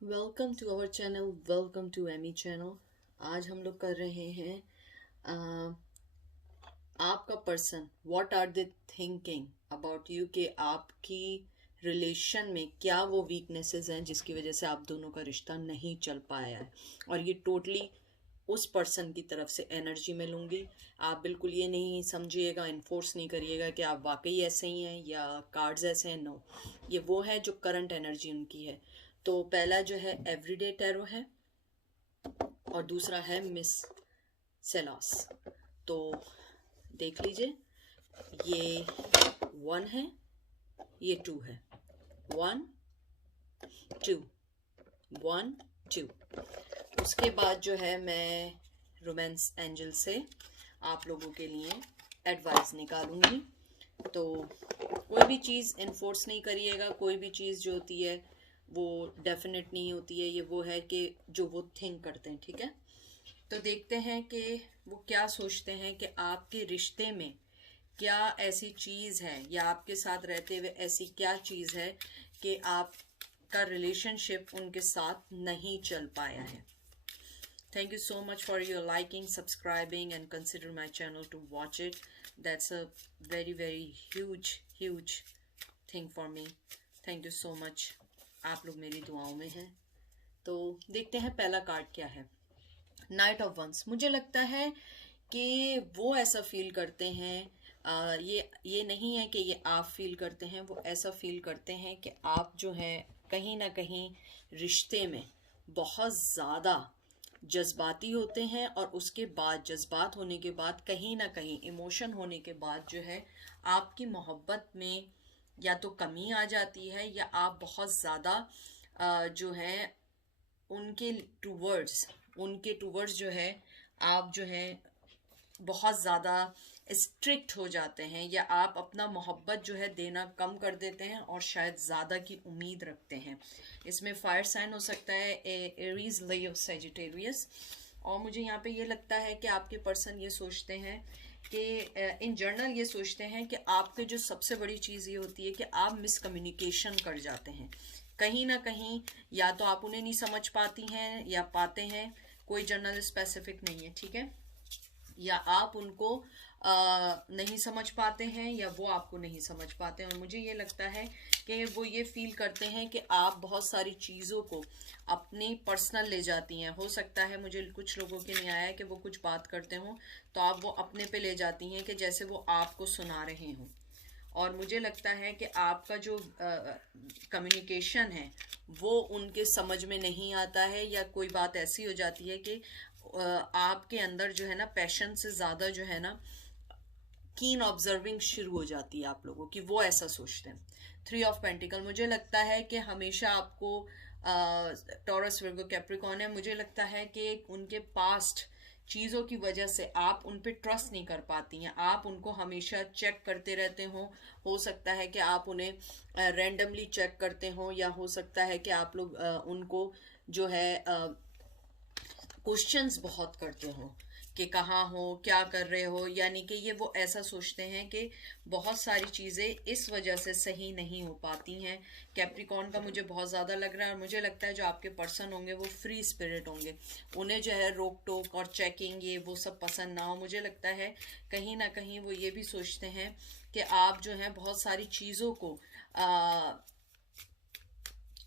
Welcome to our channel, welcome to Amy channel. आज हम लोग कर रहे हैं आपका person what are they thinking about you, कि आपकी रिलेशन में क्या वो वीकनेसेस हैं जिसकी वजह से आप दोनों का रिश्ता नहीं चल पाया है। और ये टोटली उस पर्सन की तरफ से एनर्जी में लूँगी। आप बिल्कुल ये नहीं समझिएगा, इन्फोर्स नहीं करिएगा कि आप वाकई ऐसे ही हैं या कार्ड्स ऐसे हैं। नो, ये वो है जो करंट एनर्जी उनकी है। तो पहला जो है एवरीडे टैरो है और दूसरा है मिस सेलास। तो देख लीजिए, ये 1 है, ये 2 है। 1 2 1 2। उसके बाद जो है मैं रोमांस एंजल से आप लोगों के लिए एडवाइस निकालूंगी। तो कोई भी चीज़ इन्फोर्स नहीं करिएगा। कोई भी चीज़ जो होती है वो डेफिनेट नहीं होती है। ये वो है कि जो वो थिंक करते हैं, ठीक है। तो देखते हैं कि वो क्या सोचते हैं कि आपके रिश्ते में क्या ऐसी चीज़ है या आपके साथ रहते हुए ऐसी क्या चीज़ है कि आपका रिलेशनशिप उनके साथ नहीं चल पाया है। Thank you so much for your liking, subscribing and consider my channel to watch it. That's a very huge thing for me. Thank you so much. आप लोग मेरी दुआओं में हैं। तो देखते हैं पहला कार्ड क्या है। Knight of wands. मुझे लगता है कि वो ऐसा फील करते हैं, ये नहीं है कि ये आप फील करते हैं, वो ऐसा फील करते हैं कि आप जो है कहीं ना कहीं रिश्ते में बहुत ज़्यादा जज्बाती होते हैं और उसके बाद जज्बात होने के बाद कहीं ना कहीं इमोशन होने के बाद जो है आपकी मोहब्बत में या तो कमी आ जाती है या आप बहुत ज़्यादा जो है उनके टूवर्ड्स जो है आप जो है बहुत ज़्यादा स्ट्रिक्ट हो जाते हैं या आप अपना मोहब्बत जो है देना कम कर देते हैं और शायद ज़्यादा की उम्मीद रखते हैं। इसमें फायर साइन हो सकता है एरीज, लियो, सेजिटेरियस। और मुझे यहाँ पे ये लगता है कि आपके पर्सन ये सोचते हैं कि इन जनरल ये सोचते हैं कि आपके जो सबसे बड़ी चीज़ ये होती है कि आप मिसकम्युनिकेशन कर जाते हैं कहीं ना कहीं। या तो आप उन्हें नहीं समझ पाती हैं या पाते हैं, कोई जनरल स्पेसिफिक नहीं है, ठीक है। या आप उनको नहीं समझ पाते हैं या वो आपको नहीं समझ पाते हैं। और मुझे ये लगता है कि वो ये फील करते हैं कि आप बहुत सारी चीज़ों को अपनी पर्सनल ले जाती हैं। हो सकता है, मुझे कुछ लोगों के नहीं आया है कि वो कुछ बात करते हों तो आप वो अपने पे ले जाती हैं कि जैसे वो आपको सुना रहे हों। और मुझे लगता है कि आपका जो कम्युनिकेशन है वो उनके समझ में नहीं आता है, या कोई बात ऐसी हो जाती है कि आपके अंदर जो है ना पैशन से ज़्यादा जो है ना कीन ऑब्जर्विंग शुरू हो जाती है आप लोगों की। वो ऐसा सोचते हैं। 3 ऑफ पेंटिकल। मुझे लगता है कि हमेशा आपको टॉरस, विर्गो, कैप्रिकॉर्न है, मुझे लगता है कि उनके पास्ट चीज़ों की वजह से आप उन पे ट्रस्ट नहीं कर पाती हैं। आप उनको हमेशा चेक करते रहते हो सकता है कि आप उन्हें रैंडमली चेक करते हो, या हो सकता है कि आप लोग उनको जो है क्वेश्चंस बहुत करते हो कि कहाँ हो, क्या कर रहे हो। यानी कि ये वो ऐसा सोचते हैं कि बहुत सारी चीज़ें इस वजह से सही नहीं हो पाती हैं। कैप्रिकॉर्न का मुझे बहुत ज़्यादा लग रहा है। और मुझे लगता है जो आपके पर्सन होंगे वो फ्री स्पिरिट होंगे, उन्हें जो है रोक टोक और चेकिंग ये वो सब पसंद ना हो। मुझे लगता है कहीं ना कहीं वो ये भी सोचते हैं कि आप जो है बहुत सारी चीज़ों को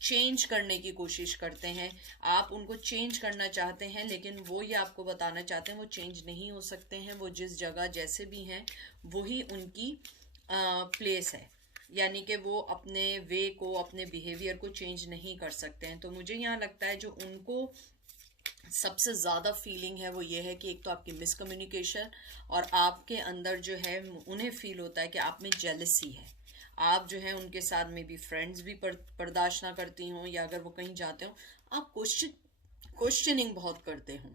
चेंज करने की कोशिश करते हैं। आप उनको चेंज करना चाहते हैं लेकिन वो ये आपको बताना चाहते हैं वो चेंज नहीं हो सकते हैं। वो जिस जगह जैसे भी हैं वही उनकी प्लेस है। यानी कि वो अपने वे को, अपने बिहेवियर को चेंज नहीं कर सकते हैं। तो मुझे यहाँ लगता है जो उनको सबसे ज़्यादा फीलिंग है वो ये है कि एक तो आपकी मिसकम्युनिकेशन, और आपके अंदर जो है उन्हें फील होता है कि आप में जेलसी है। आप जो है उनके साथ में भी फ्रेंड्स भी बर्दाश्त ना करती हों, या अगर वो कहीं जाते हो आप क्वेश्चनिंग बहुत करते हो।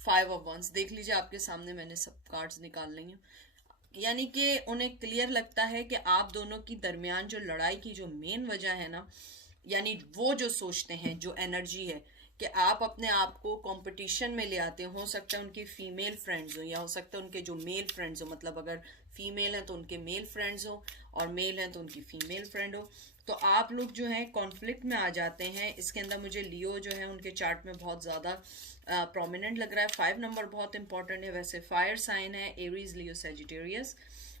5 ऑफ वंस देख लीजिए, आपके सामने मैंने सब कार्ड्स निकाल ली हैं। यानी कि उन्हें क्लियर लगता है कि आप दोनों की दरमियान जो लड़ाई की जो मेन वजह है ना, यानी वो जो सोचते हैं जो एनर्जी है कि आप अपने आप को कंपटीशन में ले आते हो सकता है उनकी फीमेल फ्रेंड्स हो, या हो सकता है उनके जो मेल फ्रेंड्स हो, मतलब अगर फीमेल है तो उनके मेल फ्रेंड्स हो और मेल है तो उनकी फीमेल फ्रेंड हो। तो आप लोग जो है कॉन्फ्लिक्ट में आ जाते हैं। इसके अंदर मुझे लियो जो है उनके चार्ट में बहुत ज़्यादा प्रोमिनेंट लग रहा है। 5 नंबर बहुत इंपॉर्टेंट है, वैसे फायर साइन है एरीज, लियो, सेजिटेरियस।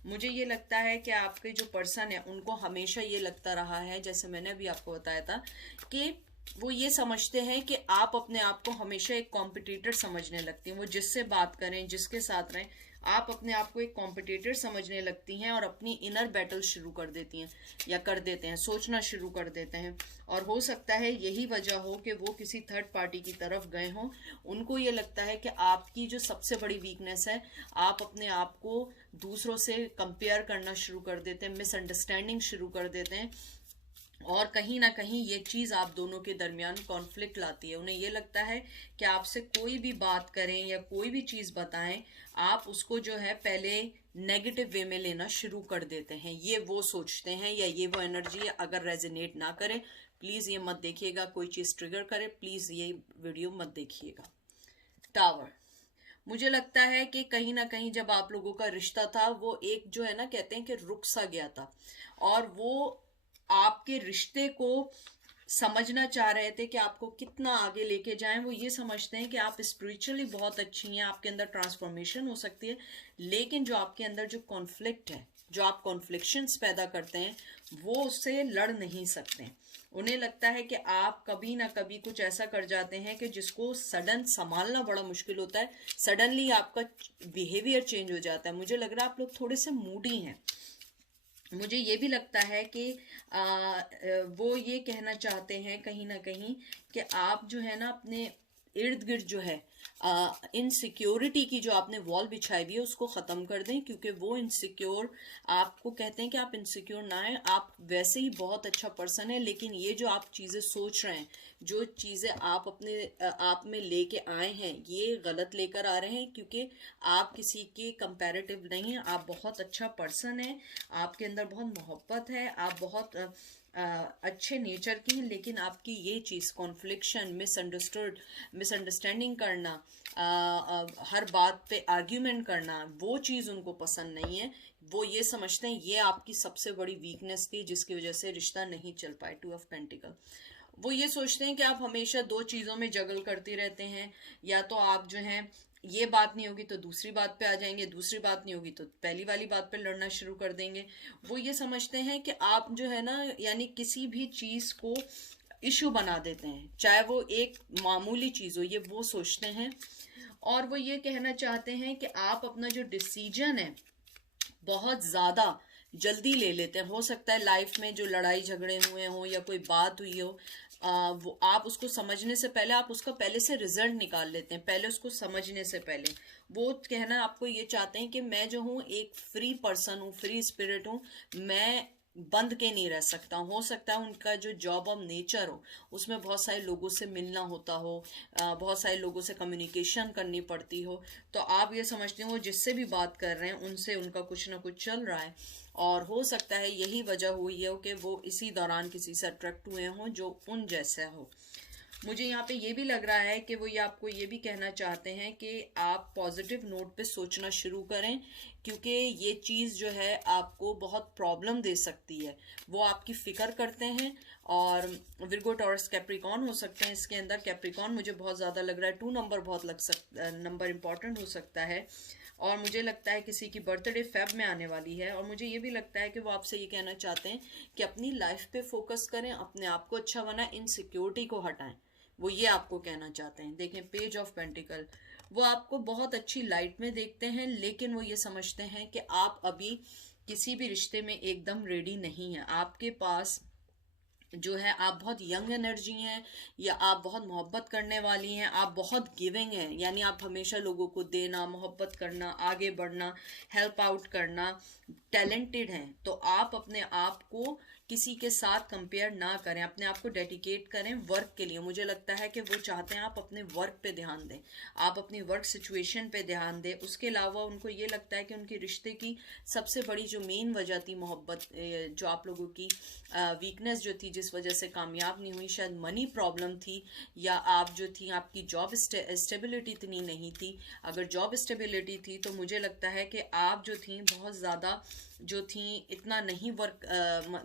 मुझे ये लगता है कि आपके जो पर्सन है उनको हमेशा ये लगता रहा है, जैसे मैंने अभी आपको बताया था, कि वो ये समझते हैं कि आप अपने आप को हमेशा एक कॉम्पिटिटर समझने लगती हैं। वो जिससे बात करें, जिसके साथ रहें, आप अपने आप को एक कॉम्पिटिटर समझने लगती हैं और अपनी इनर बैटल शुरू कर देती हैं या कर देते हैं, सोचना शुरू कर देते हैं। और हो सकता है यही वजह हो कि वो किसी थर्ड पार्टी की तरफ गए हों। उनको ये लगता है कि आपकी जो सबसे बड़ी वीकनेस है, आप अपने आप को दूसरों से कंपेयर करना शुरू कर देते हैं, मिसअंडरस्टैंडिंग शुरू कर देते हैं, और कहीं ना कहीं ये चीज़ आप दोनों के दरमियान कॉन्फ्लिक्ट लाती है। उन्हें ये लगता है कि आपसे कोई भी बात करें या कोई भी चीज़ बताएं, आप उसको जो है पहले नेगेटिव वे में लेना शुरू कर देते हैं। ये वो सोचते हैं या ये वो एनर्जी है। अगर रेजोनेट ना करे प्लीज़ ये मत देखिएगा, कोई चीज़ ट्रिगर करे प्लीज़ ये वीडियो मत देखिएगा। टावर, मुझे लगता है कि कहीं ना कहीं जब आप लोगों का रिश्ता था वो एक जो है ना, कहते हैं कि रुक सा गया था, और वो आपके रिश्ते को समझना चाह रहे थे कि आपको कितना आगे लेके जाएं। वो ये समझते हैं कि आप स्पिरिचुअली बहुत अच्छी हैं, आपके अंदर ट्रांसफॉर्मेशन हो सकती है, लेकिन जो आपके अंदर जो कॉन्फ्लिक्ट है, जो आप कॉन्फ्लिक्शंस पैदा करते हैं, वो उससे लड़ नहीं सकते। उन्हें लगता है कि आप कभी ना कभी कुछ ऐसा कर जाते हैं कि जिसको सडन संभालना बड़ा मुश्किल होता है। सडनली आपका बिहेवियर चेंज हो जाता है। मुझे लग रहा है आप लोग थोड़े से मूडी हैं। मुझे ये भी लगता है कि वो ये कहना चाहते हैं कहीं ना कहीं कि आप जो है ना अपने इर्द गिर्द जो है इनसिक्योरिटी की जो आपने वॉल बिछाई हुई है उसको ख़त्म कर दें, क्योंकि वो इनसिक्योर, आपको कहते हैं कि आप इनसिक्योर ना हैं। आप वैसे ही बहुत अच्छा पर्सन है, लेकिन ये जो आप चीज़ें सोच रहे हैं, जो चीज़ें आप अपने आप में लेके आए हैं, ये गलत लेकर आ रहे हैं, क्योंकि आप किसी के कंपैरेटिव नहीं हैं। आप बहुत अच्छा पर्सन है, आपके अंदर बहुत मोहब्बत है, आप बहुत अच्छे नेचर की हैं, लेकिन आपकी ये चीज़ कॉन्फ्लिक्शन, मिसअंडरस्टैंडिंग करना, हर बात पे आर्ग्यूमेंट करना, वो चीज़ उनको पसंद नहीं है। वो ये समझते हैं ये आपकी सबसे बड़ी वीकनेस थी जिसकी वजह से रिश्ता नहीं चल पाए। 2 ऑफ पेंटिकल, वो ये सोचते हैं कि आप हमेशा दो चीज़ों में जगल करती रहते हैं, या तो आप जो हैं ये बात नहीं होगी तो दूसरी बात पे आ जाएंगे, दूसरी बात नहीं होगी तो पहली वाली बात पे लड़ना शुरू कर देंगे। वो ये समझते हैं कि आप जो है ना, यानी किसी भी चीज़ को इशू बना देते हैं, चाहे वो एक मामूली चीज़ हो, ये वो सोचते हैं। और वो ये कहना चाहते हैं कि आप अपना जो डिसीजन है बहुत ज़्यादा जल्दी ले लेते हैं। हो सकता है लाइफ में जो लड़ाई झगड़े हुए हों या कोई बात हुई हो, वो आप उसको समझने से पहले आप उसका पहले से रिजल्ट निकाल लेते हैं, पहले उसको समझने से पहले। वो कहना आपको ये चाहते हैं कि मैं जो हूँ एक फ्री पर्सन हूँ, फ्री स्पिरिट हूँ, मैं बंद के नहीं रह सकता। हो सकता है उनका जो जॉब ऑफ नेचर हो उसमें बहुत सारे लोगों से मिलना होता हो, बहुत सारे लोगों से कम्युनिकेशन करनी पड़ती हो, तो आप ये समझते हो जिससे भी बात कर रहे हैं उनसे उनका कुछ ना कुछ चल रहा है, और हो सकता है यही वजह हुई है कि वो इसी दौरान किसी से अट्रैक्ट हुए हों जो उन जैसा हो। मुझे यहाँ पे ये भी लग रहा है कि वो ये आपको ये भी कहना चाहते हैं कि आप पॉजिटिव नोट पे सोचना शुरू करें, क्योंकि ये चीज़ जो है आपको बहुत प्रॉब्लम दे सकती है। वो आपकी फ़िक्र करते हैं, और विर्गो, टॉरस, कैप्रिकॉन हो सकते हैं इसके अंदर। कैप्रिकॉन मुझे बहुत ज़्यादा लग रहा है, 2 नंबर बहुत नंबर इंपॉर्टेंट हो सकता है। और मुझे लगता है किसी की बर्थडे फेब में आने वाली है, और मुझे ये भी लगता है कि वो आपसे ये कहना चाहते हैं कि अपनी लाइफ पे फोकस करें, अपने आप को अच्छा बनाएं, इनसिक्योरिटी को हटाएं। वो ये आपको कहना चाहते हैं। देखें पेज ऑफ पेंटिकल, वो आपको बहुत अच्छी लाइट में देखते हैं, लेकिन वो ये समझते हैं कि आप अभी किसी भी रिश्ते में एकदम रेडी नहीं हैं। आपके पास जो है आप बहुत यंग एनर्जी हैं, या आप बहुत मोहब्बत करने वाली हैं, आप बहुत गिविंग हैं, यानी आप हमेशा लोगों को देना, मोहब्बत करना, आगे बढ़ना, हेल्प आउट करना, टैलेंटेड हैं। तो आप अपने आप को किसी के साथ कंपेयर ना करें, अपने आप को डेडिकेट करें वर्क के लिए। मुझे लगता है कि वो चाहते हैं आप अपने वर्क पे ध्यान दें, आप अपनी वर्क सिचुएशन पे ध्यान दें। उसके अलावा उनको ये लगता है कि उनके रिश्ते की सबसे बड़ी जो मेन वजह थी मोहब्बत, जो आप लोगों की वीकनेस जो थी जिस वजह से कामयाब नहीं हुई, शायद मनी प्रॉब्लम थी, या आप जो थी आपकी जॉब स्टेबिलिटी इतनी नहीं थी। अगर जॉब स्टेबिलिटी थी तो मुझे लगता है कि आप जो थी बहुत ज़्यादा जो थी इतना नहीं वर्क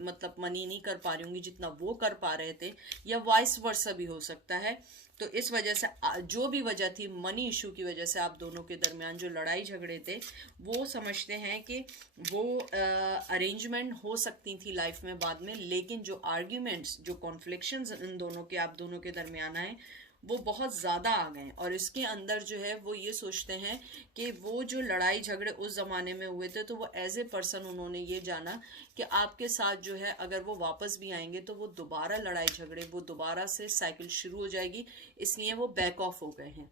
मतलब मनी नहीं कर पा रही होंगी जितना वो कर पा रहे थे, या वाइस वर्सा भी हो सकता है। तो इस वजह से जो भी वजह थी, मनी इशू की वजह से आप दोनों के दरमियान जो लड़ाई झगड़े थे, वो समझते हैं कि वो अरेंजमेंट हो सकती थी लाइफ में बाद में, लेकिन जो आर्ग्यूमेंट्स, जो कॉन्फ्लिक्शंस इन दोनों के, आप दोनों के दरमियान आए, वो बहुत ज़्यादा आ गए। और इसके अंदर जो है वो ये सोचते हैं कि वो जो लड़ाई झगड़े उस ज़माने में हुए थे, तो वो एज ए पर्सन उन्होंने ये जाना कि आपके साथ जो है अगर वो वापस भी आएंगे तो वो दोबारा लड़ाई झगड़े, वो दोबारा से साइकिल शुरू हो जाएगी, इसलिए वो बैक ऑफ हो गए हैं।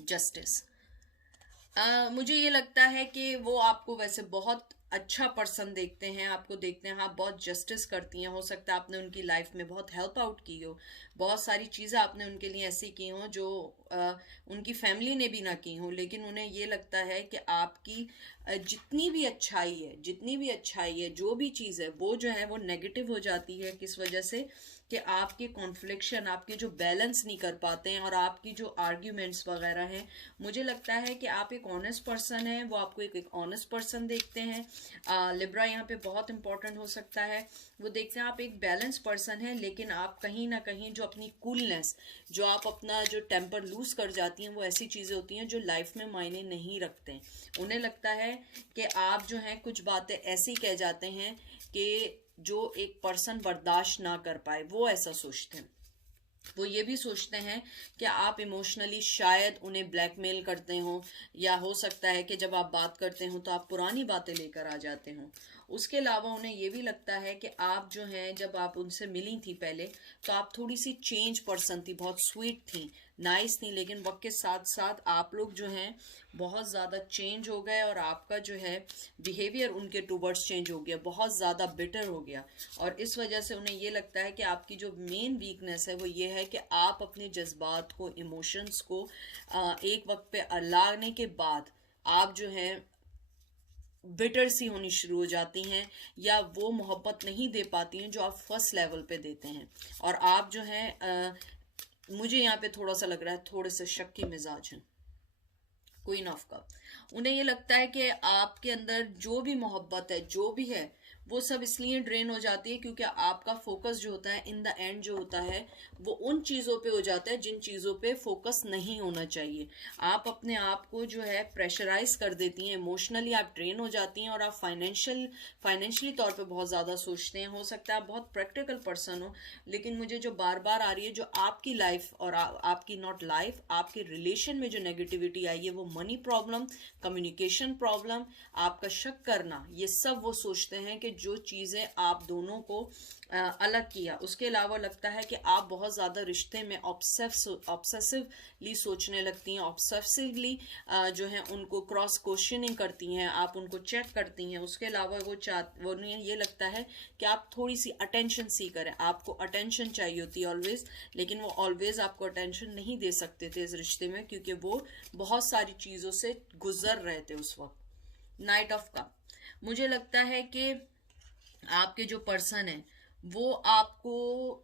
जस्टिस, मुझे ये लगता है कि वो आपको वैसे बहुत अच्छा पर्सन देखते हैं, आपको देखते हैं आप बहुत जस्टिस करती हैं। हो सकता है आपने उनकी लाइफ में बहुत हेल्प आउट की हो, बहुत सारी चीज़ें आपने उनके लिए ऐसी की हो जो उनकी फैमिली ने भी ना की हो, लेकिन उन्हें ये लगता है कि आपकी जितनी भी अच्छाई है, जितनी भी अच्छाई है, जो भी चीज़ है, वो जो है वो नेगेटिव हो जाती है। किस वजह से? कि आपके कॉन्फ्लिक्शन, आपके जो बैलेंस नहीं कर पाते हैं, और आपकी जो आर्ग्यूमेंट्स वगैरह हैं। मुझे लगता है कि आप एक ऑनेस्ट पर्सन हैं, वो आपको एक ऑनेस्ट पर्सन देखते हैं। लिब्रा यहाँ पे बहुत इंपॉर्टेंट हो सकता है। वो देखते हैं आप एक बैलेंस पर्सन है, लेकिन आप कहीं ना कहीं जो अपनी कूलनेस, जो आप अपना जो टेम्पर लूज कर जाती हैं, वो ऐसी चीज़ें होती हैं जो लाइफ में मायने नहीं रखते हैं। उन्हें लगता है कि आप जो हैं कुछ बातें ऐसी कह जाते हैं कि जो एक पर्सन बर्दाश्त ना कर पाए, वो ऐसा सोचते हैं। वो ये भी सोचते हैं कि आप इमोशनली शायद उन्हें ब्लैकमेल करते हो, या हो सकता है कि जब आप बात करते हो तो आप पुरानी बातें लेकर आ जाते हो। उसके अलावा उन्हें ये भी लगता है कि आप जो हैं, जब आप उनसे मिली थी पहले, तो आप थोड़ी सी चेंज पर्सन थी, बहुत स्वीट थी, नाइस थी, लेकिन वक्त के साथ साथ आप लोग जो हैं बहुत ज़्यादा चेंज हो गए, और आपका जो है बिहेवियर उनके टूवर्ड्स चेंज हो गया, बहुत ज़्यादा बेटर हो गया। और इस वजह से उन्हें ये लगता है कि आपकी जो मेन वीकनेस है वो ये है कि आप अपने जज्बात को, इमोशंस को एक वक्त पे लाने के बाद आप जो है बिटर सी होनी शुरू हो जाती हैं, या वो मोहब्बत नहीं दे पाती हैं जो आप फर्स्ट लेवल पे देते हैं। और आप जो है मुझे यहाँ पे थोड़ा सा लग रहा है थोड़े से शक की मिजाज हैं। क्वीन ऑफ कप, उन्हें ये लगता है कि आपके अंदर जो भी मोहब्बत है, जो भी है, वो सब इसलिए ड्रेन हो जाती है क्योंकि आपका फोकस जो होता है इन द एंड जो होता है वो उन चीज़ों पे हो जाता है जिन चीज़ों पे फोकस नहीं होना चाहिए। आप अपने आप को जो है प्रेशराइज कर देती हैं, इमोशनली आप ड्रेन हो जाती हैं, और आप फाइनेंशियली तौर पे बहुत ज़्यादा सोचते हैं। हो सकता है आप बहुत प्रैक्टिकल पर्सन हो, लेकिन मुझे जो बार बार आ रही है, जो आपकी लाइफ और आपकी नॉट लाइफ, आपके रिलेशन में जो नेगेटिविटी आई है, वो मनी प्रॉब्लम, कम्युनिकेशन प्रॉब्लम, आपका शक करना, ये सब वो सोचते हैं कि जो चीज़ें आप दोनों को अलग किया। उसके अलावा लगता है कि आप बहुत ज़्यादा रिश्ते में ऑब्सेसिवली सोचने लगती हैं, ऑब्सेसिवली जो है उनको क्रॉस क्वेश्चनिंग करती हैं, आप उनको चेक करती हैं। उसके अलावा वो ये लगता है कि आप थोड़ी सी अटेंशन सीकर हैं, आपको अटेंशन चाहिए होती है ऑलवेज, लेकिन वो ऑलवेज आपको अटेंशन नहीं दे सकते थे इस रिश्ते में, क्योंकि वो बहुत सारी चीज़ों से गुजर रहे थे उस वक्त। नाइट ऑफ कप, मुझे लगता है कि आपके जो पर्सन है वो आपको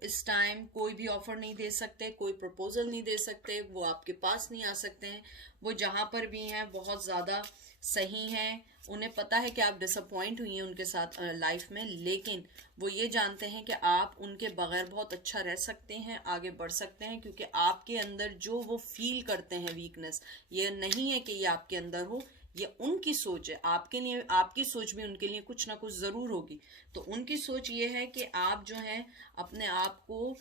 इस टाइम कोई भी ऑफर नहीं दे सकते, कोई प्रपोजल नहीं दे सकते, वो आपके पास नहीं आ सकते हैं। वो जहाँ पर भी हैं बहुत ज़्यादा सही हैं। उन्हें पता है कि आप डिसअपॉइंट हुई हैं उनके साथ लाइफ में, लेकिन वो ये जानते हैं कि आप उनके बगैर बहुत अच्छा रह सकते हैं, आगे बढ़ सकते हैं, क्योंकि आपके अंदर जो वो फील करते हैं वीकनेस, ये नहीं है कि ये आपके अंदर हो, ये उनकी सोच है। आपके लिए, आपकी सोच भी उनके लिए कुछ ना कुछ जरूर होगी। तो उनकी सोच ये है कि आप जो है अपने आप को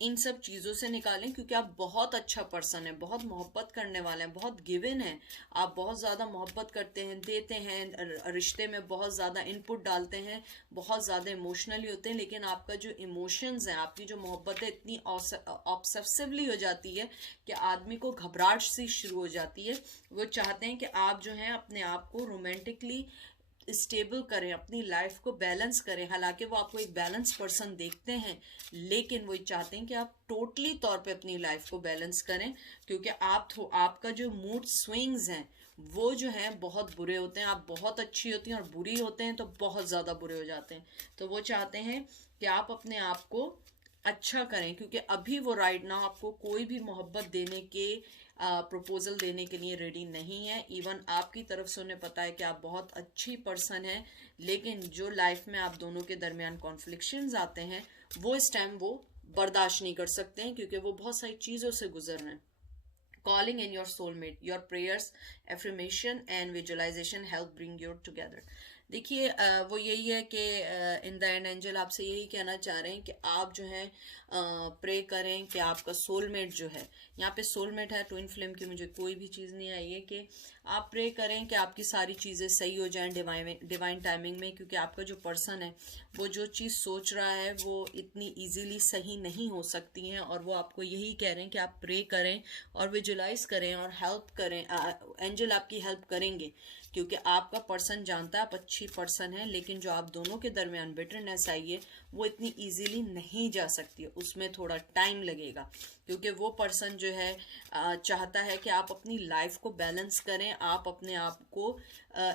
इन सब चीज़ों से निकालें, क्योंकि आप बहुत अच्छा पर्सन है, बहुत मोहब्बत करने वाले हैं, बहुत गिवन है, आप बहुत ज़्यादा मोहब्बत करते हैं, देते हैं, रिश्ते में बहुत ज़्यादा इनपुट डालते हैं, बहुत ज़्यादा इमोशनली होते हैं, लेकिन आपका जो इमोशंस हैं, आपकी जो मोहब्बत है इतनी ऑब्सेसिवली हो जाती है कि आदमी को घबराहट सी शुरू हो जाती है। वो चाहते हैं कि आप जो हैं अपने आप को रोमांटिकली स्टेबल करें, अपनी लाइफ को बैलेंस करें। हालांकि वो आपको एक बैलेंस पर्सन देखते हैं, लेकिन वो चाहते हैं कि आप टोटली तौर पे अपनी लाइफ को बैलेंस करें, क्योंकि आपका जो मूड स्विंग्स हैं वो जो है बहुत बुरे होते हैं। आप बहुत अच्छी होती हैं और बुरी होते हैं तो बहुत ज़्यादा बुरे हो जाते हैं। तो वो चाहते हैं कि आप अपने आप को अच्छा करें, क्योंकि अभी वो राइट नाउ आपको कोई भी मोहब्बत देने के प्रपोजल देने के लिए रेडी नहीं है। इवन आपकी तरफ से उन्हें पता है कि आप बहुत अच्छी पर्सन है, लेकिन जो लाइफ में आप दोनों के दरमियान कॉन्फ्लिक्शंस आते हैं वो इस टाइम वो बर्दाश्त नहीं कर सकते हैं, क्योंकि वो बहुत सारी चीज़ों से गुजर रहे हैं। Calling in your soulmate, your prayers, affirmation and visualization help bring you together. देखिए वो यही है कि इन द एंड एंजल आपसे यही कहना चाह रहे हैं कि आप जो है प्रे करें कि आपका सोलमेट जो है, यहाँ पे सोलमेट है, ट्विन फ्लेम की मुझे कोई भी चीज़ नहीं आई है, कि आप प्रे करें कि आपकी सारी चीज़ें सही हो जाएं डिवाइन टाइमिंग में, क्योंकि आपका जो पर्सन है वो जो चीज़ सोच रहा है वो इतनी इजीली सही नहीं हो सकती हैं, और वो आपको यही कह रहे हैं कि आप प्रे करें और विजुलाइज करें और हेल्प करें। एंजल आपकी हेल्प करेंगे, क्योंकि आपका पर्सन जानता है आप अच्छी पर्सन है, लेकिन जो आप दोनों के दरमियान बिटरनेस आई है वो इतनी इजीली नहीं जा सकती, उसमें थोड़ा टाइम लगेगा, क्योंकि वो पर्सन जो है चाहता है कि आप अपनी लाइफ को बैलेंस करें, आप अपने आप को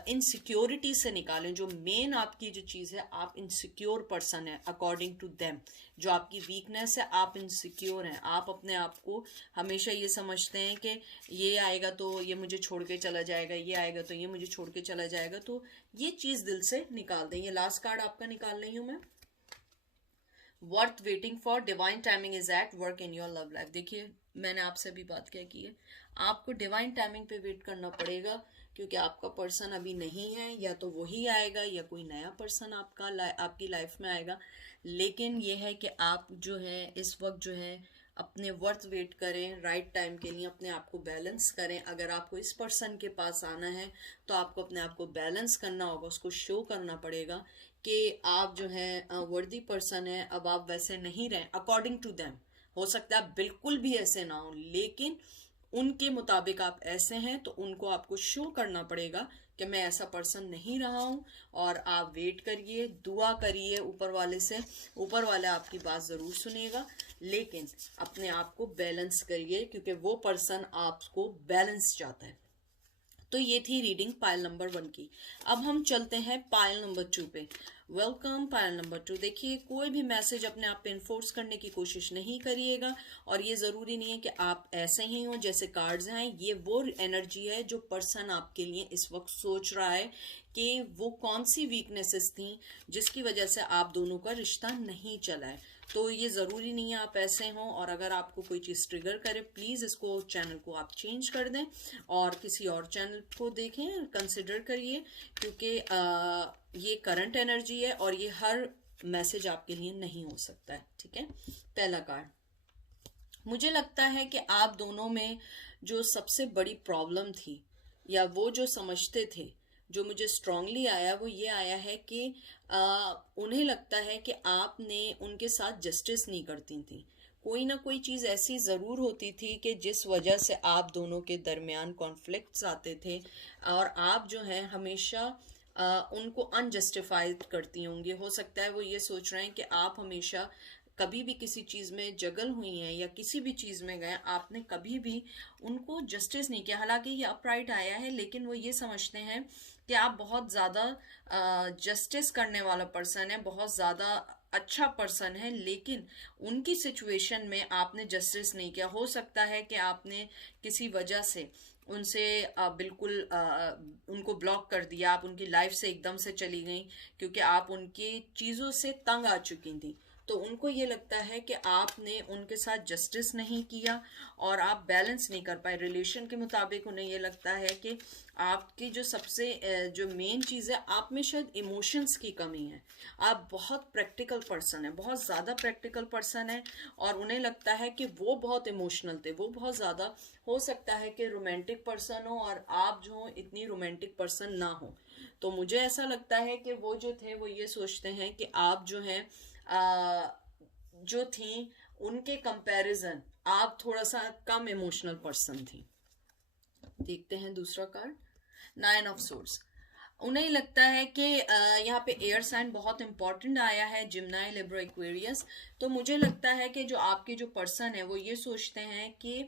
इनसिक्योरिटी से निकालें। जो मेन आपकी जो चीज़ है, आप इनसिक्योर पर्सन है अकॉर्डिंग टू देम, जो आपकी वीकनेस है, आप इनसिक्योर हैं, आप अपने आप को हमेशा ये समझते हैं कि ये आएगा तो ये मुझे छोड़ के चला जाएगा, ये आएगा तो ये मुझे छोड़ के चला जाएगा, तो ये चीज़ दिल से निकाल दें। ये लास्ट कार्ड आपका निकाल रही हूँ मैं, worth waiting for, divine timing is at work in your love life. देखिए मैंने आपसे भी बात क्या की है, आपको डिवाइन टाइमिंग पे वेट करना पड़ेगा, क्योंकि आपका पर्सन अभी नहीं है, या तो वही आएगा या कोई नया पर्सन आपकी लाइफ में आएगा। लेकिन ये है कि आप जो है इस वक्त जो है अपने वर्थ वेट करें, राइट टाइम के लिए अपने आप को बैलेंस करें। अगर आपको इस पर्सन के पास आना है तो आपको अपने आप को बैलेंस करना होगा, उसको शो करना पड़ेगा कि आप जो है वर्दी पर्सन है। अब आप वैसे नहीं रहे अकॉर्डिंग टू देम, हो सकता है आप बिल्कुल भी ऐसे ना हो, लेकिन उनके मुताबिक आप ऐसे हैं, तो उनको आपको शो करना पड़ेगा कि मैं ऐसा पर्सन नहीं रहा हूं। और आप वेट करिए, दुआ करिए ऊपर वाले से, ऊपर वाला आपकी बात ज़रूर सुनेगा, लेकिन अपने आप को बैलेंस करिए, क्योंकि वो पर्सन आपको बैलेंस चाहता है। तो ये थी रीडिंग पाइल नंबर 1 की। अब हम चलते हैं पाइल नंबर 2 पे। Welcome pile number 2। देखिए कोई भी मैसेज अपने आप पे इन्फोर्स करने की कोशिश नहीं करिएगा, और ये ज़रूरी नहीं है कि आप ऐसे ही हो जैसे कार्ड्स हैं। ये वो एनर्जी है जो पर्सन आपके लिए इस वक्त सोच रहा है कि वो कौन सी वीकनेसेस थी जिसकी वजह से आप दोनों का रिश्ता नहीं चला है। तो ये ज़रूरी नहीं है आप ऐसे हों, और अगर आपको कोई चीज़ ट्रिगर करे प्लीज़ इसको चैनल को आप चेंज कर दें और किसी और चैनल को देखें, कंसिडर करिए, क्योंकि ये करंट एनर्जी है और ये हर मैसेज आपके लिए नहीं हो सकता है। ठीक है, पहला कार्ड, मुझे लगता है कि आप दोनों में जो सबसे बड़ी प्रॉब्लम थी, या वो जो समझते थे, जो मुझे स्ट्रांगली आया वो ये आया है कि उन्हें लगता है कि आपने उनके साथ जस्टिस नहीं करती थी। कोई ना कोई चीज़ ऐसी ज़रूर होती थी कि जिस वजह से आप दोनों के दरमियान कॉन्फ्लिक्ट्स आते थे, और आप जो हैं हमेशा उनको अनजस्टिफाइड करती होंगी। हो सकता है वो ये सोच रहे हैं कि आप हमेशा कभी भी किसी चीज़ में जगल हुई हैं या किसी भी चीज़ में गए, आपने कभी भी उनको जस्टिस नहीं किया। हालांकि ये अपराइट आया है, लेकिन वो ये समझते हैं कि आप बहुत ज़्यादा जस्टिस करने वाला पर्सन है, बहुत ज़्यादा अच्छा पर्सन है, लेकिन उनकी सिचुएशन में आपने जस्टिस नहीं किया। हो सकता है कि आपने किसी वजह से उनसे बिल्कुल उनको ब्लॉक कर दिया, आप उनकी लाइफ से एकदम से चली गई, क्योंकि आप उनकी चीज़ों से तंग आ चुकी थी। तो उनको ये लगता है कि आपने उनके साथ जस्टिस नहीं किया और आप बैलेंस नहीं कर पाए रिलेशन के मुताबिक। उन्हें ये लगता है कि आपकी जो सबसे जो मेन चीज़ है, आप में शायद इमोशंस की कमी है। आप बहुत प्रैक्टिकल पर्सन है, बहुत ज़्यादा प्रैक्टिकल पर्सन है, और उन्हें लगता है कि वो बहुत इमोशनल थे, वो बहुत ज़्यादा, हो सकता है कि रोमांटिक पर्सन हो और आप जो इतनी रोमांटिक पर्सन ना हो। तो मुझे ऐसा लगता है कि वो जो थे वो ये सोचते हैं कि आप जो हैं जो थी उनके कंपैरिजन आप थोड़ा सा कम इमोशनल पर्सन थी। देखते हैं दूसरा कार्ड, 9 ऑफ सोर्ड्स। उन्हें लगता है कि यहाँ पे एयर साइन बहुत इंपॉर्टेंट आया है, जिम्नाई, लिब्रा, एक्वेरियस। तो मुझे लगता है कि जो आपके जो पर्सन है वो ये सोचते हैं कि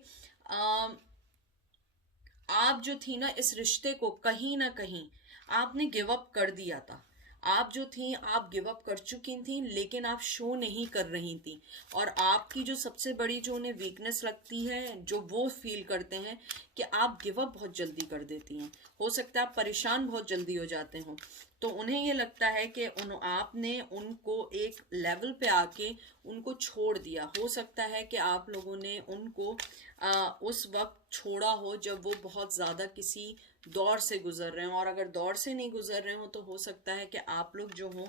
आप जो थी ना, इस रिश्ते को कहीं ना कहीं आपने गिव अप कर दिया था, आप जो थी आप गिव अप कर चुकी थी, लेकिन आप शो नहीं कर रही थी। और आपकी जो सबसे बड़ी जो उन्हें वीकनेस लगती है, जो वो फील करते हैं कि आप गिव अप बहुत जल्दी कर देती हैं। हो सकता है आप परेशान बहुत जल्दी हो जाते हो, तो उन्हें ये लगता है कि आपने उनको एक लेवल पे आके उनको छोड़ दिया। हो सकता है कि आप लोगों ने उनको उस वक्त छोड़ा हो जब वो बहुत ज़्यादा किसी दौर से गुजर रहे हो, और अगर दौर से नहीं गुजर रहे हो तो हो सकता है कि आप लोग जो हो,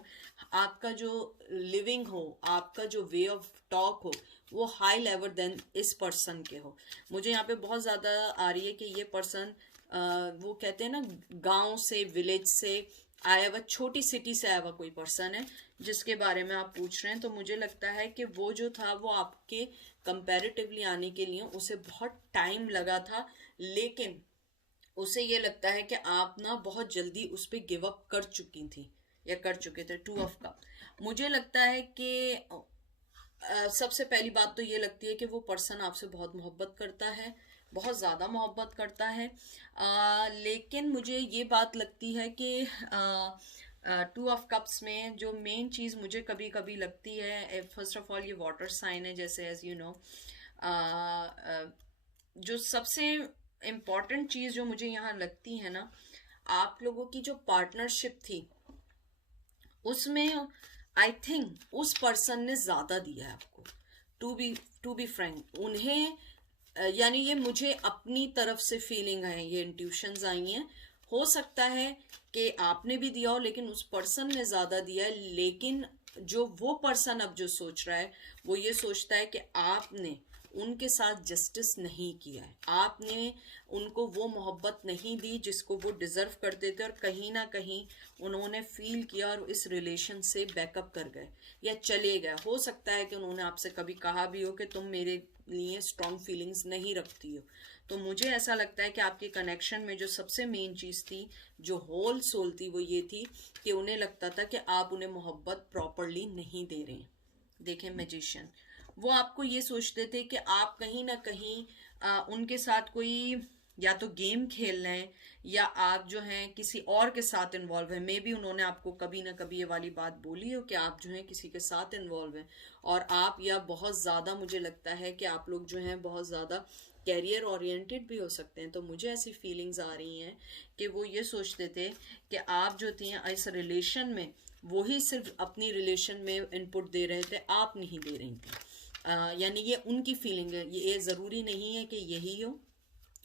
आपका जो लिविंग हो, आपका जो वे ऑफ टॉक हो, वो हाई लेवल देन इस पर्सन के हो। मुझे यहाँ पे बहुत ज़्यादा आ रही है कि ये पर्सन वो कहते हैं ना, गांव से, विलेज से आया हुआ, छोटी सिटी से आया हुआ कोई पर्सन है जिसके बारे में आप पूछ रहे हैं। तो मुझे लगता है कि वो जो था वो आपके कंपैरेटिवली आने के लिए उसे बहुत टाइम लगा था, लेकिन उसे ये लगता है कि आप ना बहुत जल्दी उस पर गिव अप कर चुकी थी या कर चुके थे। 2 ऑफ कप, मुझे लगता है कि सबसे पहली बात तो ये लगती है कि वो पर्सन आपसे बहुत मोहब्बत करता है, बहुत ज़्यादा मोहब्बत करता है। लेकिन मुझे ये बात लगती है कि 2 ऑफ कप्स में जो मेन चीज़ मुझे कभी कभी लगती है, फर्स्ट ऑफ ऑल ये वाटर साइन है, जैसे एज यू नो, जो सबसे इम्पॉर्टेंट चीज़ जो मुझे यहाँ लगती है ना, आप लोगों की जो पार्टनरशिप थी उसमें आई थिंक उस पर्सन ने ज्यादा दिया है आपको। टू बी फ्रैंक, उन्हें यानी ये मुझे अपनी तरफ से फीलिंग है, ये इंट्यूशंस आई हैं। हो सकता है कि आपने भी दिया हो, लेकिन उस पर्सन ने ज्यादा दिया है। लेकिन जो वो पर्सन अब जो सोच रहा है, वो ये सोचता है कि आपने उनके साथ जस्टिस नहीं किया है, आपने उनको वो मोहब्बत नहीं दी जिसको वो डिजर्व करते थे, और कहीं ना कहीं उन्होंने फील किया और इस रिलेशन से बैकअप कर गए या चले गए। हो सकता है कि उन्होंने आपसे कभी कहा भी हो कि तुम मेरे लिए स्ट्रॉन्ग फीलिंग्स नहीं रखती हो। तो मुझे ऐसा लगता है कि आपके कनेक्शन में जो सबसे मेन चीज़ थी, जो होल सोल थी, वो ये थी कि उन्हें लगता था कि आप उन्हें मोहब्बत प्रॉपरली नहीं दे रहे हैं। देखें मैजिशियन, वो आपको ये सोचते थे कि आप कहीं ना कहीं उनके साथ कोई या तो गेम खेल रहे हैं, या आप जो हैं किसी और के साथ इन्वॉल्व है। मे बी उन्होंने आपको कभी ना कभी ये वाली बात बोली हो कि आप जो हैं किसी के साथ इन्वॉल्व हैं, और आप, या बहुत ज़्यादा मुझे लगता है कि आप लोग जो हैं बहुत ज़्यादा कैरियर ओरिएंटेड भी हो सकते हैं। तो मुझे ऐसी फीलिंग्स आ रही हैं कि वो ये सोचते थे कि आप जो थी इस रिलेशन में, वो ही सिर्फ अपनी रिलेशन में इनपुट दे रहे थे, आप नहीं दे रही थी। यानी ये उनकी फीलिंग है, ये ज़रूरी नहीं है कि यही हो।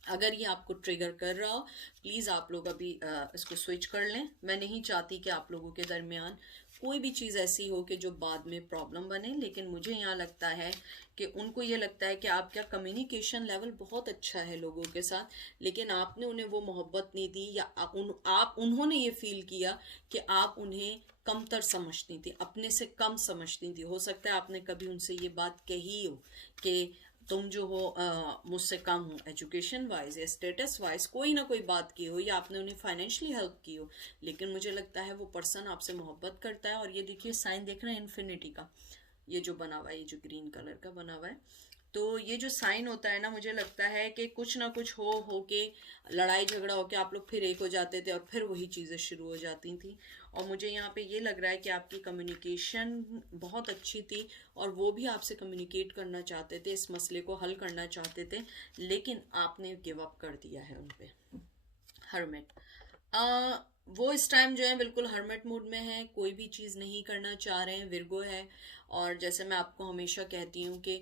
अगर ये आपको ट्रिगर कर रहा हो, प्लीज़ आप लोग अभी इसको स्विच कर लें। मैं नहीं चाहती कि आप लोगों के दरमियान कोई भी चीज़ ऐसी हो कि जो बाद में प्रॉब्लम बने। लेकिन मुझे यहाँ लगता है कि उनको ये लगता है कि आपका कम्युनिकेशन लेवल बहुत अच्छा है लोगों के साथ, लेकिन आपने उन्हें वो मोहब्बत नहीं दी, या उन्होंने ये फील किया कि आप उन्हें कमतर समझती थी, अपने से कम समझती थी। हो सकता है आपने कभी उनसे ये बात कही हो कि तुम जो हो मुझसे कम हो, एजुकेशन वाइज या स्टेटस वाइज कोई ना कोई बात की हो, या आपने उन्हें फाइनेंशियली हेल्प की हो। लेकिन मुझे लगता है वो पर्सन आपसे मोहब्बत करता है। और ये देखिए साइन देख रहे हैं इन्फिनिटी का, ये जो बना हुआ है, ये जो ग्रीन कलर का बना हुआ है, तो ये जो साइन होता है ना, मुझे लगता है कि कुछ ना कुछ हो के लड़ाई झगड़ा हो के आप लोग फिर एक हो जाते थे, और फिर वही चीज़ें शुरू हो जाती थी। और मुझे यहाँ पे ये लग रहा है कि आपकी कम्युनिकेशन बहुत अच्छी थी, और वो भी आपसे कम्युनिकेट करना चाहते थे, इस मसले को हल करना चाहते थे, लेकिन आपने गिव अप कर दिया है उन पे। हर्मिट, वो इस टाइम जो है बिल्कुल हर्मिट मूड में है, कोई भी चीज़ नहीं करना चाह रहे हैं, विर्गो है। और जैसे मैं आपको हमेशा कहती हूँ कि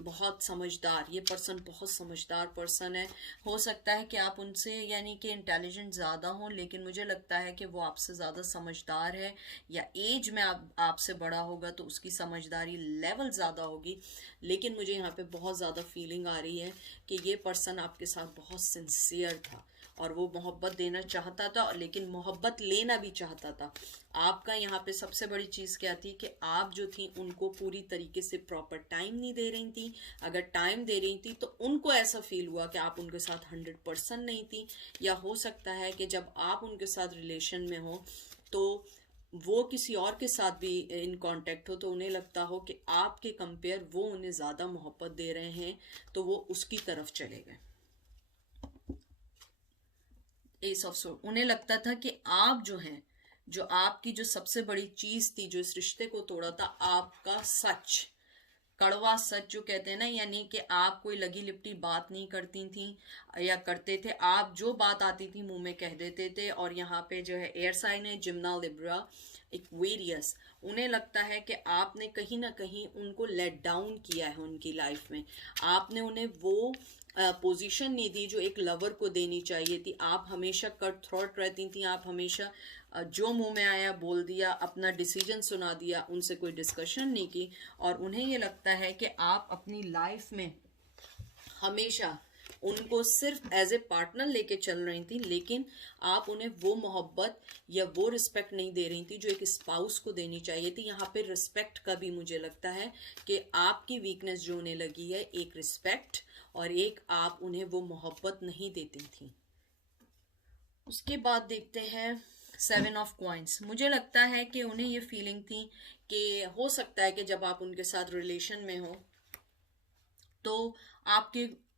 बहुत समझदार, ये पर्सन बहुत समझदार पर्सन है। हो सकता है कि आप उनसे यानी कि इंटेलिजेंट ज़्यादा हों, लेकिन मुझे लगता है कि वो आपसे ज़्यादा समझदार है, या एज में आपसे बड़ा होगा तो उसकी समझदारी लेवल ज़्यादा होगी। लेकिन मुझे यहाँ पे बहुत ज़्यादा फीलिंग आ रही है कि ये पर्सन आपके साथ बहुत सिंसियर था, और वो मोहब्बत देना चाहता था, लेकिन मोहब्बत लेना भी चाहता था। आपका यहाँ पे सबसे बड़ी चीज़ क्या थी कि आप जो थी उनको पूरी तरीके से प्रॉपर टाइम नहीं दे रही थी। अगर टाइम दे रही थी तो उनको ऐसा फील हुआ कि आप उनके साथ 100% नहीं थी। या हो सकता है कि जब आप उनके साथ रिलेशन में हो तो वो किसी और के साथ भी इन कांटेक्ट हो, तो उन्हें लगता हो कि आपके कंपेयर वो उन्हें ज़्यादा मोहब्बत दे रहे हैं, तो वो उसकी तरफ चले गए। एस ऑफ सोर्ड, उन्हें लगता था कि आप जो हैं जो आपकी जो सबसे बड़ी चीज थी जो इस रिश्ते को तोड़ा था, आपका सच, कड़वा सच जो कहते हैं ना, यानी कि आप कोई लगी लिपटी बात नहीं करती थी या करते थे, आप जो बात आती थी मुंह में कह देते थे। और यहाँ पे जो है एयर साइन है जिम्ना, लिब्रा, एक्वेरियस, उन्हें लगता है कि आपने कहीं ना कहीं उनको लेट डाउन किया है उनकी लाइफ में। आपने उन्हें वो पोजीशन नहीं दी जो एक लवर को देनी चाहिए थी। आप हमेशा कट थ्रॉट रहती थी, आप हमेशा जो मुंह में आया बोल दिया, अपना डिसीजन सुना दिया, उनसे कोई डिस्कशन नहीं की। और उन्हें ये लगता है कि आप अपनी लाइफ में हमेशा उनको सिर्फ एज ए पार्टनर लेके चल रही थी, लेकिन आप उन्हें वो मोहब्बत या वो रिस्पेक्ट नहीं दे रही थी जो एक स्पाउस को देनी चाहिए थी। यहाँ पे रिस्पेक्ट का भी मुझे लगता है कि आपकी वीकनेस जो उन्हें लगी है, एक रिस्पेक्ट और एक आप उन्हें वो मोहब्बत नहीं देती थी। उसके बाद देखते हैं 7 ऑफ कॉइंस। मुझे लगता है कि उन्हें ये फीलिंग थी कि हो सकता है कि जब आप उनके साथ रिलेशन में हो तो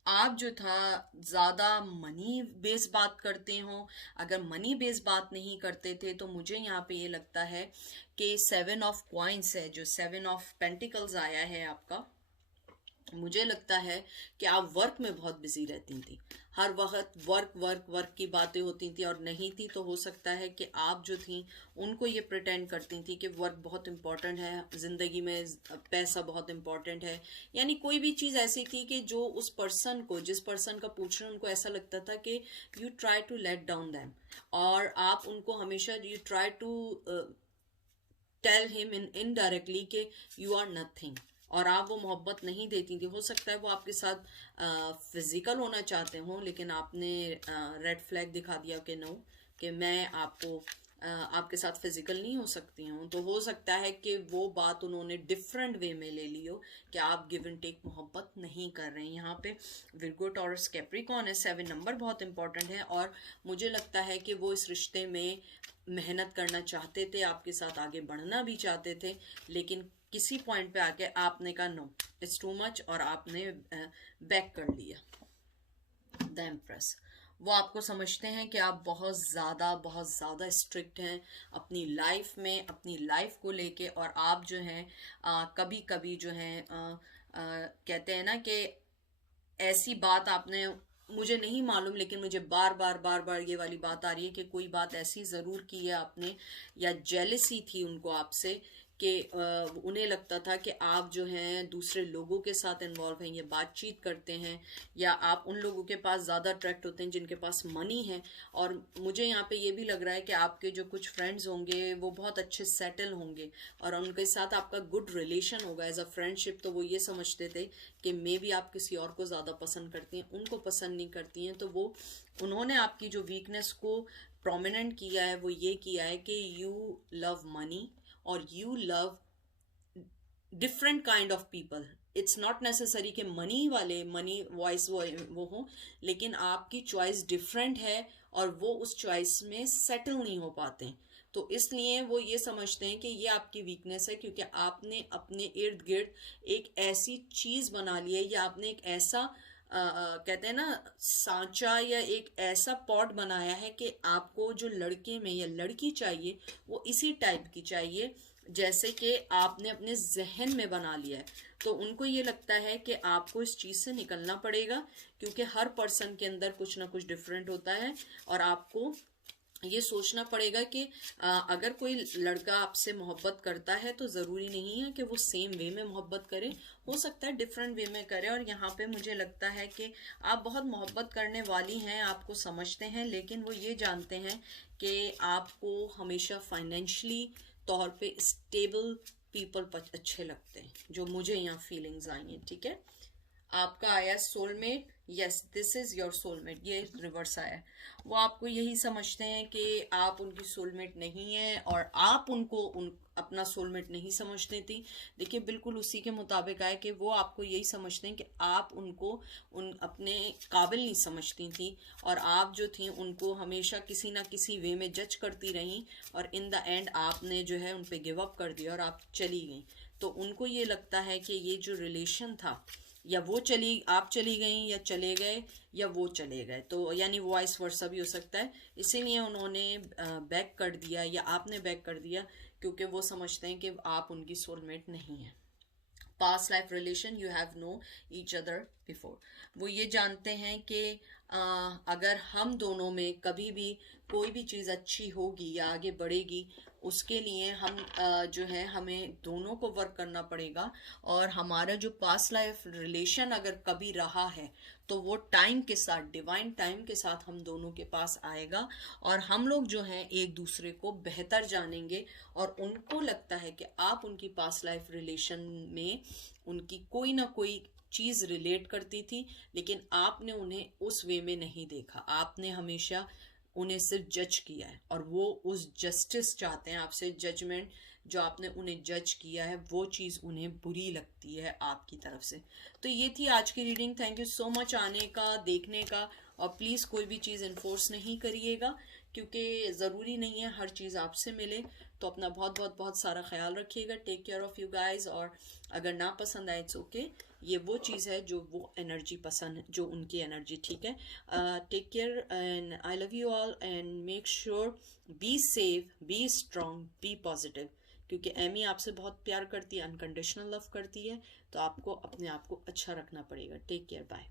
आप जो था ज़्यादा मनी बेस बात करते हो। अगर मनी बेस बात नहीं करते थे तो मुझे यहाँ पे ये लगता है कि 7 ऑफ कॉइंस है, जो 7 ऑफ पेंटिकल्स आया है आपका, मुझे लगता है कि आप वर्क में बहुत बिजी रहती थी, हर वक्त वर्क वर्क वर्क की बातें होती थी। और नहीं थी तो हो सकता है कि आप जो थी उनको ये प्रिटेंड करती थी कि वर्क बहुत इंपॉर्टेंट है ज़िंदगी में, पैसा बहुत इंपॉर्टेंट है। यानी कोई भी चीज़ ऐसी थी कि जो उस पर्सन को, जिस पर्सन का पूछ रहे हैं, उनको ऐसा लगता था कि you try to let down them, और आप उनको हमेशा you try to tell him in indirectly कि यू आर नथिंग, और आप वो मोहब्बत नहीं देती थी। हो सकता है वो आपके साथ फिजिकल होना चाहते हों, लेकिन आपने रेड फ्लैग दिखा दिया कि नो, कि मैं आपको आपके साथ फिजिकल नहीं हो सकती हूँ। तो हो सकता है कि वो बात उन्होंने डिफरेंट वे में ले ली हो कि आप गिव एंड टेक मोहब्बत नहीं कर रहे हैं। यहाँ पे विर्गो, टॉरस, कैप्रिकॉर्न है, 7 नंबर बहुत इंपॉर्टेंट है। और मुझे लगता है कि वो इस रिश्ते में मेहनत करना चाहते थे, आपके साथ आगे बढ़ना भी चाहते थे, लेकिन किसी पॉइंट पे आके आपने कहा नो, इट्स टू मच, और आपने बैक कर लिया। द एम्प्रेस, वो आपको समझते हैं कि आप बहुत ज़्यादा स्ट्रिक्ट हैं अपनी लाइफ में, अपनी लाइफ को लेके। और आप जो हैं कभी कभी जो हैं कहते हैं ना कि ऐसी बात आपने, मुझे नहीं मालूम, लेकिन मुझे बार बार ये वाली बात आ रही है कि कोई बात ऐसी ज़रूर की है आपने, या जेलसी थी उनको आपसे कि उन्हें लगता था कि आप जो हैं दूसरे लोगों के साथ इन्वॉल्व हैं, ये बातचीत करते हैं, या आप उन लोगों के पास ज़्यादा अट्रैक्ट होते हैं जिनके पास मनी है। और मुझे यहाँ पे ये भी लग रहा है कि आपके जो कुछ फ्रेंड्स होंगे वो बहुत अच्छे सेटल होंगे और उनके साथ आपका गुड रिलेशन होगा एज अ फ्रेंडशिप। तो वो ये समझते थे कि मे बी आप किसी और को ज़्यादा पसंद करती हैं, उनको पसंद नहीं करती हैं। तो वो उन्होंने आपकी जो वीकनेस को प्रोमिनेंट किया है वो ये किया है कि यू लव मनी और you love different kind of people. It's not necessary कि मनी वाले मनी वॉइस वो हो, लेकिन आपकी चॉइस डिफरेंट है और वो उस चॉइस में सेटल नहीं हो पाते। तो इसलिए वो ये समझते हैं कि ये आपकी वीकनेस है, क्योंकि आपने अपने इर्द गिर्द एक ऐसी चीज बना ली है, या आपने एक ऐसा कहते हैं ना सांचा, या एक ऐसा पॉट बनाया है कि आपको जो लड़के में या लड़की चाहिए वो इसी टाइप की चाहिए जैसे कि आपने अपने जहन में बना लिया है। तो उनको ये लगता है कि आपको इस चीज़ से निकलना पड़ेगा, क्योंकि हर पर्सन के अंदर कुछ ना कुछ डिफरेंट होता है, और आपको ये सोचना पड़ेगा कि अगर कोई लड़का आपसे मोहब्बत करता है तो ज़रूरी नहीं है कि वो सेम वे में मोहब्बत करे, हो सकता है डिफरेंट वे में करे। और यहाँ पे मुझे लगता है कि आप बहुत मोहब्बत करने वाली हैं, आपको समझते हैं, लेकिन वो ये जानते हैं कि आपको हमेशा फाइनेंशियली तौर पे स्टेबल पीपल अच्छे लगते हैं, जो मुझे यहाँ फीलिंग्स आई हैं। ठीक है, आपका आया soulmate, yes this is your soulmate, ये रिवर्स आया। वो आपको यही समझते हैं कि आप उनकी सोलमेट नहीं है और आप उनको अपना सोलमेट नहीं समझते थी। देखिए बिल्कुल उसी के मुताबिक आया कि वो आपको यही समझते हैं कि आप उनको अपने काबिल नहीं समझती थी, और आप जो थी उनको हमेशा किसी ना किसी वे में जज करती रहीं, और इन द एंड आपने जो है उन पे गिव अप कर दिया और आप चली गई। तो उनको ये लगता है कि ये जो रिलेशन था, या आप चली गई या चले गए या वो चले गए, तो यानी वाइस वर्सा भी हो सकता है। इसीलिए उन्होंने बैक कर दिया या आपने बैक कर दिया, क्योंकि वो समझते हैं कि आप उनकी सोलमेट नहीं है। Past life relation, you have know each other before. वो ये जानते हैं कि अगर हम दोनों में कभी भी कोई भी चीज़ अच्छी होगी या आगे बढ़ेगी, उसके लिए हम जो है हमें दोनों को वर्क करना पड़ेगा। और हमारा जो पास्ट लाइफ रिलेशन अगर कभी रहा है तो वो टाइम के साथ, डिवाइन टाइम के साथ हम दोनों के पास आएगा और हम लोग जो हैं एक दूसरे को बेहतर जानेंगे। और उनको लगता है कि आप उनकी पास्ट लाइफ रिलेशन में उनकी कोई ना कोई चीज़ रिलेट करती थी, लेकिन आपने उन्हें उस वे में नहीं देखा, आपने हमेशा उन्हें सिर्फ जज किया है। और वो उस जस्टिस चाहते हैं आपसे, जजमेंट जो आपने उन्हें जज किया है वो चीज़ उन्हें बुरी लगती है आपकी तरफ से। तो ये थी आज की reading. Thank you so much आने का, देखने का। और प्लीज़ कोई भी चीज़ इन्फोर्स नहीं करिएगा, क्योंकि ज़रूरी नहीं है हर चीज़ आपसे मिले। तो अपना बहुत बहुत बहुत सारा ख्याल रखिएगा। Take care of you guys. और अगर ना पसंद आए इट्स ओके, ये वो चीज़ है जो वो एनर्जी पसंद है, जो उनकी एनर्जी, ठीक है। Take care and I love you all and make sure be safe, be strong, be positive, क्योंकि एमी आपसे बहुत प्यार करती है, अनकंडीशनल लव करती है। तो आपको अपने आप को अच्छा रखना पड़ेगा। Take care, bye.